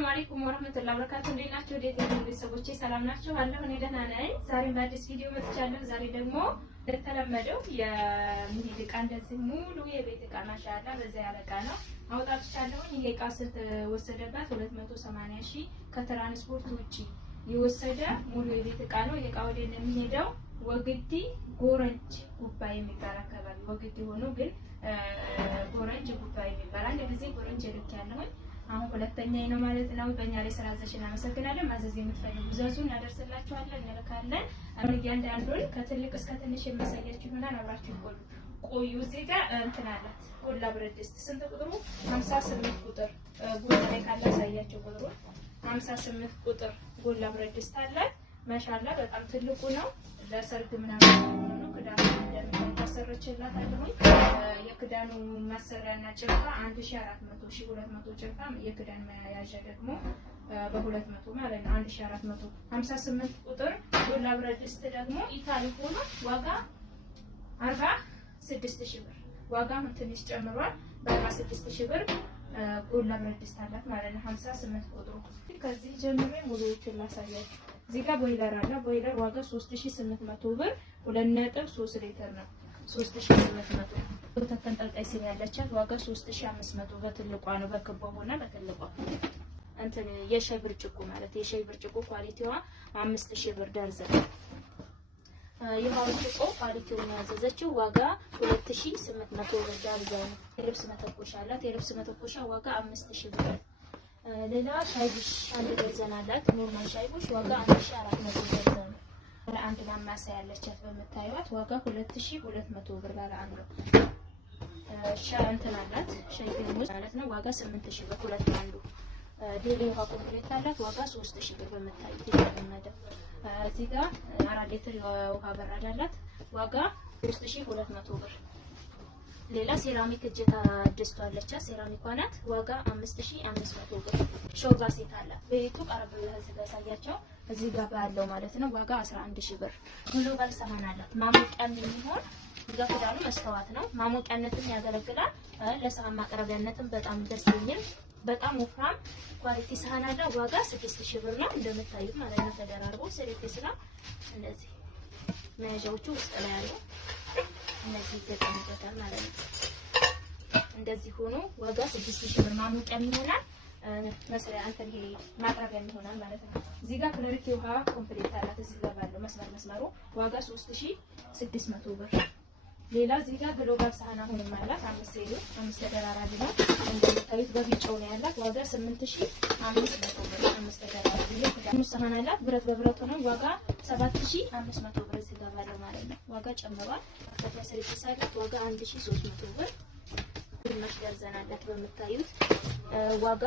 ሰላም አለይኩም ወራህመቱላሂ ወበረካቱ። እንዴት ናችሁ? ቤተሰቦቼ ሰላም ናችሁ? አለሁ እኔ ደህና ነኝ። ዛሬም በአዲስ ቪዲዮ መጥቻለሁ። ዛሬ ደግሞ እንደተለመደው የሚሄድ ዕቃ እንደዚህ ሙሉ የቤት ዕቃ ማሻአላ በዛ ያለ ዕቃ ነው አውጣችቻለሁ። ይሄ ዕቃ ወሰደባት 280 ሺህ ከትራንስፖርት ውጪ የወሰደ ሙሉ የቤት ዕቃ ነው። የዕቃ ወደ የሚሄደው ወግዲ ጎረንጅ ጉባ የሚባል አካባቢ ወግዲ ሆኖ ግን ጎረንጅ ጉባ የሚባል አንድ ጊዜ ጎረንጅ ልክ ያለሁኝ አሁን ሁለተኛ ነው ማለት ነው። በእኛ ላይ ስራ ዘሽና እናመሰግናለን። ማዘዝ የምትፈልጉ ዘዙን እናደርስላችኋለን፣ እንልካለን። አሁን እያንዳንዱን ከትልቅ እስከ ትንሽ የሚያሳያችሁ ይሆናል። አብራችሁ ቆዩ። እዚህ ጋር እንትን አላት ጎላ ብረት ድስት ስንት ቁጥሩ 58 ቁጥር ጎላ ላይ ካለ ያሳያችሁ ቁጥሩ 58 ቁጥር ጎላ ብረት ድስት አላት። ማሻአላ በጣም ትልቁ ነው። ለሰርግ ምናምን ነው ክዳኑ እንደምታሰረችላት አለሁኝ። የክዳኑ ማሰሪያና ጭልፋ 1400 ሺህ 200 ጭልፋ የክዳን መያዣ ደግሞ በ200 ማለት ነው 1400 58 ቁጥር ጎላ ብረት ድስት ደግሞ ኢታሊ ሆኖ ዋጋ 46000 ብር ዋጋ ትንሽ ጨምሯል። በ46000 ብር ጎላ ብረት ድስት አላት ማለት ነው 58 ቁጥሩ። ከዚህ ጀምሬ ሙሉዎቹን ላሳያችሁ። እዚህ ጋር ቦይለር አለ። ቦይለር ዋጋ 3800 ብር 2.3 ሊትር ነው 3800። ተንጠልጣይ ሲል ያለቻት ዋጋ 3500 በትልቋ ነው በክቧ ሆነ በትልቋ እንትን የሻይ ብርጭቆ ማለት የሻይ ብርጭቆ ኳሊቲዋ 5000 ብር ደርዘን። የውሃ ብርጭቆ ኳሊቲውን ያዘዘችው ዋጋ 2800 ብር ደርዘን። የልብስ መተኮሻ አላት። የልብስ መተኮሻ ዋጋ 5000 ብር። ሌላ ሻይ ቡሽ አንድ ደርዘን አላት። ኖርማል ሻይ ቡሽ ዋጋ 1400 ደርዘን። ባለ አንድ ማማሰያ ያለቻት በመታየዋት ዋጋ 2200 ብር ባለ አንዱ። ሻይ እንትን አላት ሻይ ቴርሞስ ማለት ነው ዋጋ 8000 ብር ሁለት አንዱ። ዴሊ ውሃ ኮምፕሌት አላት ዋጋ 3000 ብር በመታየት የተለመደ። እዚህ ጋር 4 ሊትር ውሃ በራድ አላት ዋጋ 3200 ብር። ሌላ ሴራሚክ እጀታ ድስቷ አለቻት። ሴራሚክ ናት ዋጋ 5500 ብር። ሾርባ ሴት አላት። ቤቱ ቀረብ ብለህ እዚህ ጋር ያሳያቸው እዚህ ጋር ባለው ማለት ነው ዋጋ 11000 ብር። ሙሉ ባል ሰሃን አላት። ማሞቂያም የሚሆን እዛ ክዳኑ መስተዋት ነው። ማሞቂያነትም ያገለግላል። ለሰሃን ማቅረቢያነትም በጣም ደስ የሚል በጣም ወፍራም ኳሊቲ ሰሃን አለ። ዋጋ 6000 ብር ነው። እንደምታዩት ማለት ነው ተደራርቦ ስሪት ስራ እንደዚህ መያዣዎቹ ውስጥ ላይ ያለው እነዚህ ይገጠሙበታል ማለት ነው። እንደዚህ ሆኖ ዋጋ 6000 ብር ማሞቂያም ይሆናል መስሪያ አንተ ይሄ ማቅረቢያም ይሆናል ማለት ነው። እዚህ ጋር ክለሪቲ ውሃ ኮምፕሊት አላት። እዚህ ጋር ባለው መስመሩ ዋጋ 3600 ብር። ሌላ እዚህ ጋር ግሎባል ሳህን አሁንም አላት። 5 ተደራራቢ ነው። እንደምታዩት በቢጫው ነው ያላት ዋጋ 8500 ብር። 5 ተደራራቢ ነው። ሳህን አላት። ብረት በብረቱ ነው ዋጋ 7500 ብር። እዚህ ጋር ባለው ማለት ነው ዋጋ ጨምሯል። ከተሰሪ ተሳላት ዋጋ 1300 ብር። ግማሽ ደርዘን አላት በመታዩት ዋጋ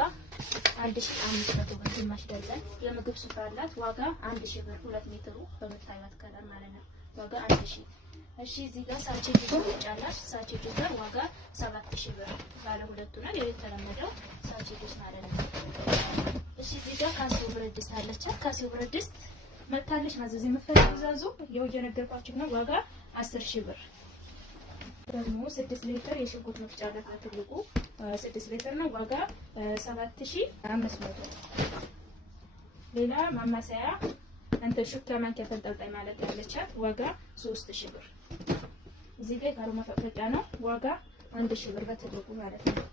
1500 ብር ግማሽ ደርዘን። የምግብ ስፍራ አላት ዋጋ 1000 ብር 2 ሜትሩ በመታዩት ከለር ማለት ነው ዋጋ 1000። እሺ እዚህ ጋር ሳቼ ጁስ አለች። ሳቼ ጁስ ዋጋ 7000 ብር ባለ ሁለቱ ነው የተለመደው ሳቼ ጁስ ማለት ነው። እሺ እዚህ ጋር ካሲዮ ብረት ድስት አለች። ካሲዮ ብረት ድስት መታለች። ማዘዝ የምትፈልጉ ዛዙ ያው እየነገርኳችሁ ነው ዋጋ 10000 ብር። ደግሞ 6 ሊትር የሽንኩርት መፍጫ አላት። ትልቁ 6 ሊትር ነው ዋጋ 7500። ሌላ ማማሰያ አንተ ሹካ ማንኪያ ተንጠልጣይ ማለት ያለቻት ዋጋ 3000 ብር። እዚህ ጋር ጋር መፈቀጫ ነው ዋጋ 1000 ብር በትልቁ ማለት ነው።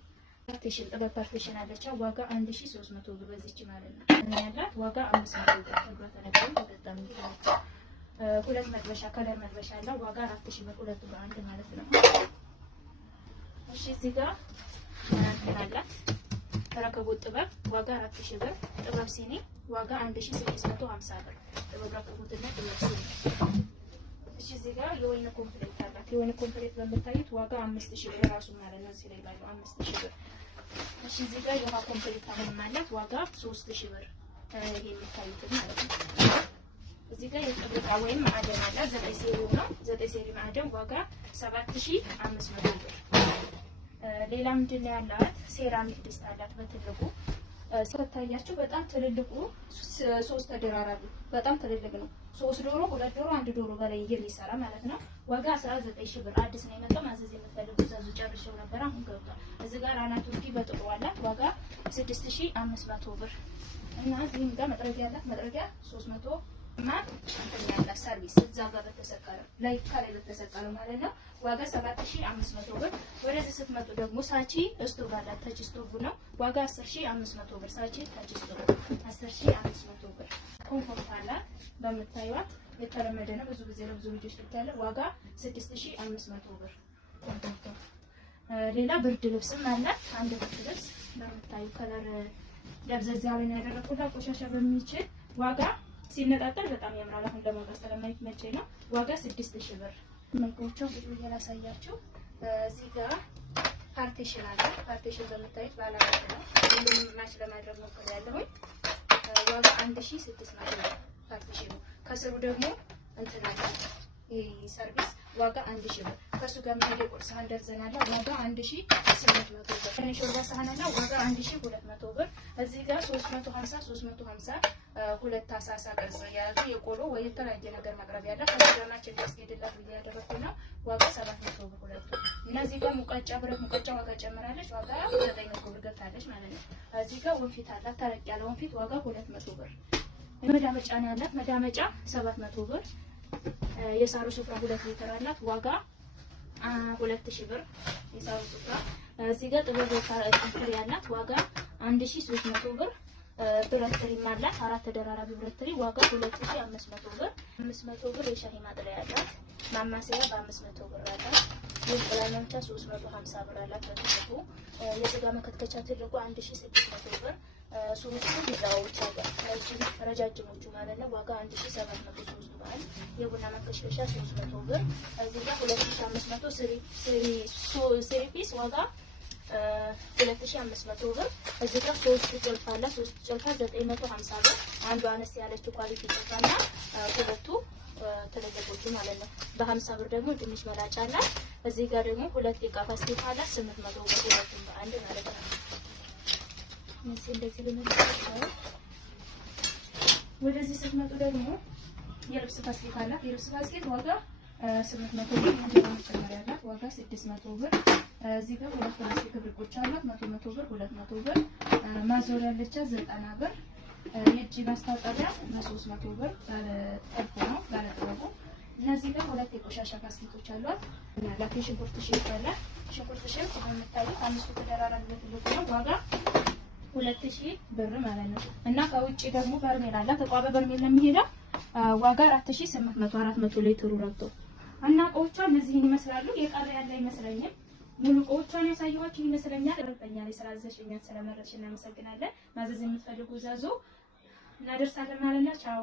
ፓርቲሽን ጥበብ ፓርቲሽን አለቻት ዋጋ 1300 ብር በዚች ማለት ነው። እና ያላት ዋጋ 500 ብር ተብሎ ተነግሮ ተጠጣም ይችላል። ሁለት መጥበሻ ከለር መጥበሻ አለ ዋጋ 4000 ብር ሁለቱ በአንድ ማለት ነው። እሺ እዚህ ጋር አላት ረከቦት ጥበብ ዋጋ 4000 ብር። ጥበብ ሲኒ ዋጋ 1650 ብር። ጥበብ ረከቦትና ጥበብ ሲኒ። እሺ እዚህ ጋር የወይን ኮምፕሌት አላት። የወይን ኮምፕሌት በመታየት ዋጋ 5000 ብር ራሱ ማለት ነው። እዚህ ላይ ባለው 5000 ብር። እሺ እዚህ ጋር የውሃ ኮምፕሌት አሁንም አላት ዋጋ 3000 ብር። ይሄ የሚታዩት ማለት ነው። እዚህ ጋር የጥብጣ ወይም ማዕደን አላት 9 ሴሪ ነው። 9 ሴሪ ማዕደን ዋጋ 7500 ብር። ሌላ ምንድን ነው ያላት ሴራሚክ ድስት አላት በትልቁ ስለታያችሁ በጣም ትልልቁ 3 ተደራራቢ በጣም ትልልቅ ነው። 3 ዶሮ 2 ዶሮ 1 ዶሮ በላይ የሚሰራ ማለት ነው። ዋጋ 19000 ብር። አዲስ ነው የመጣው። ማዘዝ የምትፈልጉ ዘዙ። ጨርሼው ነበር አሁን ገብቷል። እዚህ ጋር አናቱ እንዲህ በጥቁሩ አላት። ዋጋ 6500 ብር እና እዚህም ጋር መጥረጊያ አላት። መጥረጊያ 300 እና ያላት ሰርቪስ እዛ ጋር በተሰቀለው ላይ ከላይ በተሰቀለው ማለት ነው። ዋጋ 7500 ብር። ወደዚህ ስትመጡ ደግሞ ሳቺ ስቶቭ አላት። ታች ስቶቭ ነው። ዋጋ 10500 ብር። ሳቺ ታች ስቶቭ 10500 ብር። ኮምፎርት አላት። በምታዩት የተለመደ ነው። ብዙ ጊዜ ለብዙ ልጆች ልታለ ዋጋ 6500 ብር። ሌላ ብርድ ልብስም አላት። አንድ ብርድ ልብስ በምታዩ ከለር ደብዘዝ ያለ ነው ያደረኩላት ቆሻሻ በሚችል ዋጋ ሲነጣጠል በጣም ያምራል። አሁን ለማውጣት ስለማይመቸኝ ነው። ዋጋ 6000 ብር። መልኮቹ ብዙ ያላሳያችሁ። እዚህ ጋር ፓርቲሽን አለ። ፓርቲሽን በምታዩት ባለ አራት ነው። ሁሉንም ማች ለማድረግ ሞክሬያለሁኝ። ዋጋ 1600 ብር ፓርቲሽኑ። ከስሩ ደግሞ እንትን አለ ይሄ ሰርቪስ ዋጋ 1000 ብር። ከሱ ጋር የሚሄድ ቁርስ ሳህን ደርዘን አለ። ዋጋ 1800 ብር። ሾርባ ሳህን አለ። ዋጋ 1200 ብር። እዚህ ጋር 350 ሁለት አሳሳ ቅርጽ የያዙ የቆሎ ወይ የተለያየ ነገር ማቅረብ ያለ ከዛናችን ያስጌድላት ብዬ ያደረኩት ነው። ዋጋ 700 ብር ሁለቱ። እነዚህ ጋር ሙቀጫ ብረት ሙቀጫ ዋጋ ጨምራለች። ዋጋ 900 ብር ገብታለች ማለት ነው። እዚህ ጋር ወንፊት አላት። ተለቅ ያለ ወንፊት ዋጋ 200 ብር። መዳመጫ ነው ያላት። መዳመጫ 700 ብር። የሳሩ ሱፍራ 2 ሊትር አላት። ዋጋ 2000 ብር የሳሩ ሱፍራ። እዚህ ጋር ጥበብ ካርቶን ያላት ዋጋ 1300 ብር። ብረት ትሪ አላት። 4 ተደራራቢ ብረት ትሪ ዋጋ 2500 ብር። 500 ብር የሻሂ ማጥለያ አላት። ማማሰያ በ500 ብር አላት። የእንቁላል መምቻ 350 ብር አላት። በትልቁ የስጋ መከትከቻ ትልቁ 1600 ብር። ሶስቱ ቢላዎች አለ ረጃጅሞቹ ማለት ነው። ዋጋ 1700 ባል። የቡና መከሽከሻ 300 ብር። እዚህ ጋር 2500 ስሪ ፒስ ዋጋ 2500 ብር። እዚህ ጋር 3 ጭልፋ አለ። 3 ጭልፋ 950 ብር። አንዱ አነስ ያለችው ኳሊቲ ጭልፋና ሁለቱ ትልልቆቹ ማለት ነው። በ50 ብር ደግሞ ትንሽ መላጫ አለ። እዚህ ጋር ደግሞ 2 የቃ ፋስቲካ አለ 800 ብር። ሁለቱም በአንድ ማለት ነው። እንደዚህ ልንልቀው። ወደዚህ ስትመጡ ደግሞ የልብስ ፋስቲካ አለ። የልብስ ፋስቲካ ዋጋ 800 ብር። የእንጀራ መጨመሪያ አላት። ዋጋ 600 ብር። እዚህ ጋር 2 ፕላስቲክ ብርቆች አላት። 100 ብር 200 ብር። ማዞሪያ ያለቻ 90 ብር። የእጅ ማስታጠቢያ 300 ብር። ባለ ጠልፎ ነው ባለ ጥበቡ። እነዚህ ጋር 2 የቆሻሻ ባስኬቶች አሏት። እናላት የሽንኩርት ሽንት አለ። ሽንኩርት ሽንት በምታዩት 5 ተደራራቢ ትልቁ ነው። ዋጋ 2000 ብር ማለት ነው። እና ከውጪ ደግሞ በርሜል አላት። ተቋበ በርሜል ነው የሚሄደው። ዋጋ 4800 400 ሊትሩ ረብቶ እና እቃዎቿ እነዚህን ይመስላሉ። የቀረ ያለ አይመስለኝም። ሙሉ እቃዎቿን ያሳየኋችሁ ይመስለኛል። እርግጠኛ ነኝ ስላዘዝሽኝ ስለመረጥሽ እናመሰግናለን። ማዘዝ የምትፈልጉ ዛዙ እናደርሳለን ማለት ነው። ቻው